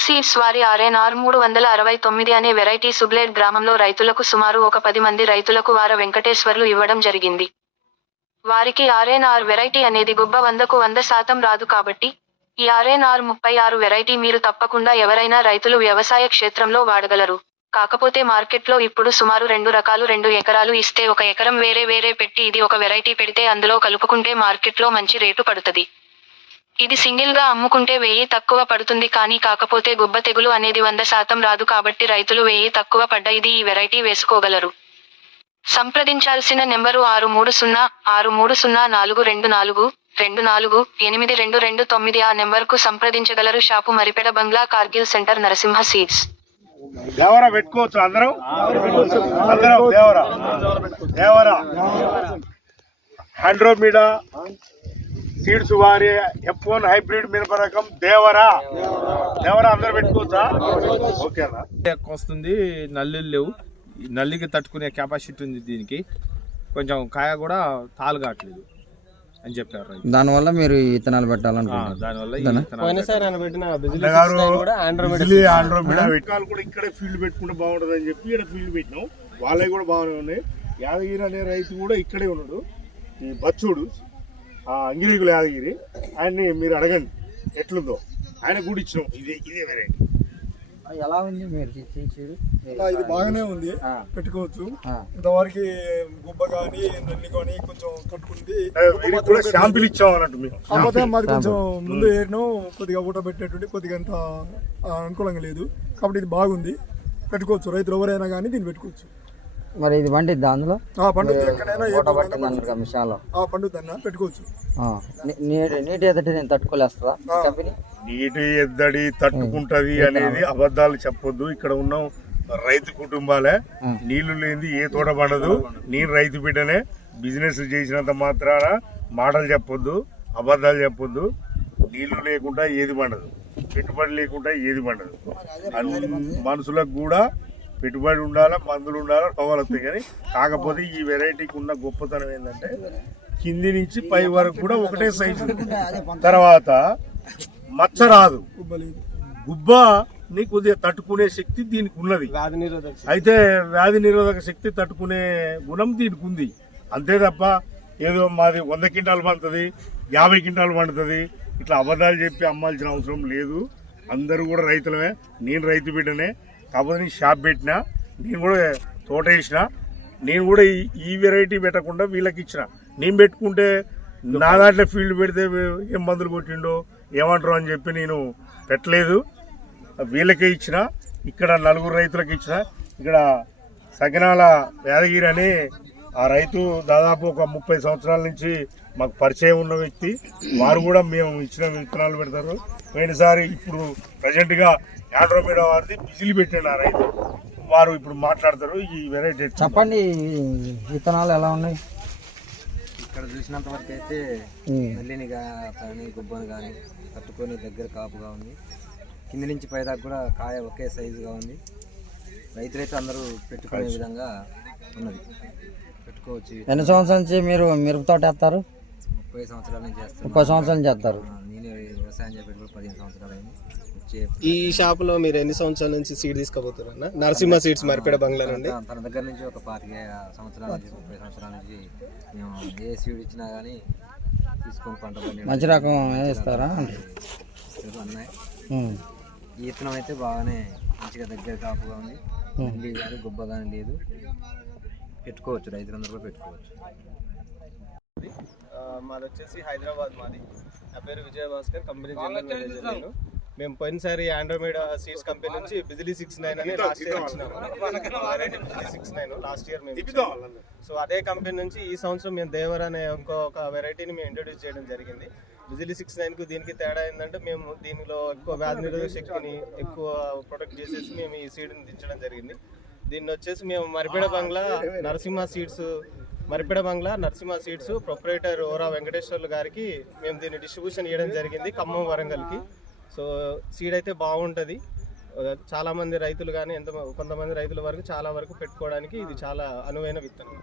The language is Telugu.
యూనిక్ సీడ్స్ వారి RNR 369 అనే వెరైటీ సుబ్లేడ్ గ్రామంలో రైతులకు సుమారు ఒక 10 మంది రైతులకు వార వెంకటేశ్వర్లు ఇవ్వడం జరిగింది. వారికి RNR వెరైటీ అనేది గుబ్బ 100కు 100% రాదు కాబట్టి, ఈ RNR 36 వెరైటీ మీరు తప్పకుండా ఎవరైనా రైతులు వ్యవసాయ క్షేత్రంలో వాడగలరు. కాకపోతే మార్కెట్లో ఇప్పుడు సుమారు 2 రకాలు 2 ఎకరాలు ఇస్తే 1 ఎకరం వేరే పెట్టి ఇది ఒక వెరైటీ పెడితే అందులో కలుపుకుంటే మార్కెట్లో మంచి రేటు పడుతుంది. ఇది సింగిల్ గా అమ్ముకుంటే 1000 తక్కువ పడుతుంది కాకపోతే గుబ్బ తెగులు అనేది 100% రాదు కాబట్టి రైతులు 1000 తక్కువ పడ్డ ఇది ఈ వెరైటీ వేసుకోగలరు. సంప్రదించాల్సిన నెంబరు 63604242482229 ఆ నెంబర్కు సంప్రదించగలరు. షాపు మరిపెడ బంగ్లా కార్గిల్ సెంటర్ నరసింహ సీడ్స్. దేవరా పెట్టుకోవచ్చు అందరం దేవరా ఆండ్రోమీడా సీడ్స్ వారి F1 హైబ్రిడ్ మిరప రకం దేవరా అందరూ పెట్టుకోవచ్చా? ఓకేనా? ఎక్కువ వస్తుంది, నల్లులు లేవు, నల్లికి తట్టుకునే కెపాసిటీ ఉంది దీనికి. కొంచెం కాయ కూడా తాలు కావట్లేదు అని చెప్పారు. దానివల్ల మీరు ఇత్తనాలు పెట్టాలనుకుంటున్నారు. ఆండ్రోమీడా కూడా ఇక్కడే ఫీల్డ్ పెట్టుకుంటే బాగుంటుంది అని చెప్పి ఇక్కడ ఫీల్డ్ పెట్టినాం. వాళ్ళవి కూడా బాగానే ఉన్నాయి. యాదగిరి అనే రైతు కూడా ఇక్కడే ఉన్నాడు, ఈ బచ్చుడు అంగిరికులు యాదగిరి. ఆయన్ని మీరు అడగండి ఎట్లుందో, ఆయన కూడా ఇచ్చినాం. ఇదే వెరైటీ ఎలా ఉంది మీరు? ఇది బాగానే ఉంది, పెట్టుకోవచ్చు. ఇంతవరకు గుబ్బ కానీ నల్లి కానీ కొంచెం కట్టుకుంది. శాంపిల్ ఇచ్చాం అన్నట్టు. కాకపోతే మాది కొంచెం ముందు ఏరినాం, కొద్దిగా ఊట పెట్టేటువంటి కొద్దిగా అంత అనుకూలంగా లేదు. కాబట్టి ఇది బాగుంది, పెట్టుకోవచ్చు. రైతులు ఎవరైనా కానీ దీన్ని పెట్టుకోవచ్చు. మరి ఇది పండిద్దా అందులో? పండుద్ది, ఎక్కడైనా పండుద్దన్నా పెట్టుకోవచ్చు. నీటి ఎద్దటి నేను తట్టుకోలేస్తా కంపెనీ. నీటి ఎద్దడి తట్టుకుంటది అనేది అబద్ధాలు చెప్పొద్దు. ఇక్కడ ఉన్న రైతు కుటుంబాలే, నీళ్లు లేనిది ఏ తోట పండదు. నేను రైతు బిడ్డనే. బిజినెస్ చేసినంత మాత్రాన మాటలు చెప్పొద్దు, అబద్ధాలు చెప్పొద్దు. నీళ్లు లేకుండా ఏది పండదు, పెట్టుబడి లేకుండా ఏది పండదు. మనుషులకు కూడా పెట్టుబడి ఉండాలా, మందులు ఉండాలా, రోగాలు వస్తాయి. కానీ కాకపోతే ఈ వెరైటీకి ఉన్న గొప్పతనం ఏంటంటే కింది నుంచి పై వరకు కూడా ఒకటే సైజు. తర్వాత మచ్చ రాదు, గుబ్బని కొద్దిగా తట్టుకునే శక్తి దీనికి ఉన్నది. అయితే వ్యాధి నిరోధక శక్తి తట్టుకునే గుణం దీనికి ఉంది. అంతే తప్ప ఏదో మాది 100 క్వింటాలు పండుతుంది, 50 క్వింటాలు పండుతుంది ఇట్లా అబద్ధాలు చెప్పి అమ్మాల్సిన అవసరం లేదు. అందరూ కూడా రైతులమే. నేను రైతు బిడ్డనే. కాకపోతే నేను షాప్ పెట్టినా, నేను కూడా తోట వేసిన. నేను కూడా ఈ వెరైటీ పెట్టకుండా వీళ్ళకి ఇచ్చిన. నేను పెట్టుకుంటే నా దాంట్లో ఫీల్డ్ పెడితే ఏం మందులు కొట్టిండో ఏమంటారు అని చెప్పి నేను పెట్టలేదు. వీళ్ళకే ఇచ్చిన. ఇక్కడ 4 రైతులకు ఇచ్చిన. ఇక్కడ సకినాల యాదగిరి అని ఆ రైతు దాదాపు ఒక 30 సంవత్సరాల నుంచి మాకు పరిచయం ఉన్న వ్యక్తి. వారు కూడా మేము ఇచ్చిన విత్తనాలు పెడతారు. పోయినసారి ఇప్పుడు ప్రజెంట్గా ఆండ్రోమీడా వారిది బిజిలీ పెట్టాడు ఆ రైతు. వారు ఇప్పుడు మాట్లాడతారు ఈ వెరైటీ. చెప్పండి, విత్తనాలు ఎలా ఉన్నాయి? ఇక్కడ చూసినంత వరకు అయితే నల్లిని కానీ గుబ్బని కానీ కట్టుకొని దగ్గర కాపుగా ఉంది. కింది నుంచి పైదాకా కూడా కాయ ఒకే సైజుగా ఉంది. రైతులైతే అందరూ పెట్టుకునే విధంగా ఉన్నది, పెట్టుకోవచ్చు. ఎన్ని సంవత్సరాల నుంచి మీరు మిరప తోట వేస్తారు? 30 సంవత్సరాల నుంచి చేస్తారు. 30 సంవత్సరాల నుంచి చేస్తారు. నేను వ్యవసాయం చేపట్టి 15 సంవత్సరాలు అయింది. ఈ షాప్ లో మీరు ఎన్ని సంవత్సరాల నుంచి సీడ్ తీసుకోబోతున్నారు? నరసింహ సీడ్స్ మరిపెడ బంగ్లా నుండి. తన దగ్గర నుంచి ఒక 25 సంవత్సరాల నుంచి 30 సంవత్సరాల నుంచి మేము ఏ సీడ్ ఇచ్చినా కానీ తీసుకొని పంట పండి మంచి రకం వేస్తారా? అన్నాయి. ఈ విత్తనం అయితే బాగానే మంచిగా దగ్గర కాపుగా ఉంది. నల్లి కానీ గుబ్బ కానీ లేదు, పెట్టుకోవచ్చు. రైతులందరూ కూడా పెట్టుకోవచ్చు. మాది వచ్చేసి హైదరాబాద్. మాది నా పేరు విజయభాస్కర్, కంపెనీ జనరల్ మేనేజర్ నేను. మేము పోయినసారి ఆండ్రోమీడా సీడ్స్ కంపెనీ నుంచి బిజిలీ 69 అని లాస్ట్ ఇయర్ వచ్చినాము. బిజిలీ 69 లాస్ట్ ఇయర్ మేము. సో అదే కంపెనీ నుంచి ఈ సంవత్సరం మేము దేవర్ అనే ఇంకొక వెరైటీని మేము ఇంట్రొడ్యూస్ చేయడం జరిగింది. బిజిలీ 69కు దీనికి తేడా ఏంటంటే మేము దీనిలో ఎక్కువ వ్యాధి నిరోధక శక్తిని ఎక్కువ ప్రొటెక్ట్ చేసేసి మేము ఈ సీడ్ని దించడం జరిగింది. దీన్ని వచ్చేసి మేము మరిపెడ బంగ్లా నరసింహ సీడ్స్ ప్రొప్రైటర్ ఓరా వెంకటేశ్వర్లు గారికి మేము దీన్ని డిస్ట్రిబ్యూషన్ చేయడం జరిగింది, ఖమ్మం వరంగల్కి. సో సీడ్ అయితే బాగుంటుంది. చాలామంది రైతులు కానీ కొంతమంది రైతుల వరకు చాలా వరకు పెట్టుకోవడానికి ఇది చాలా అనువైన విత్తనం.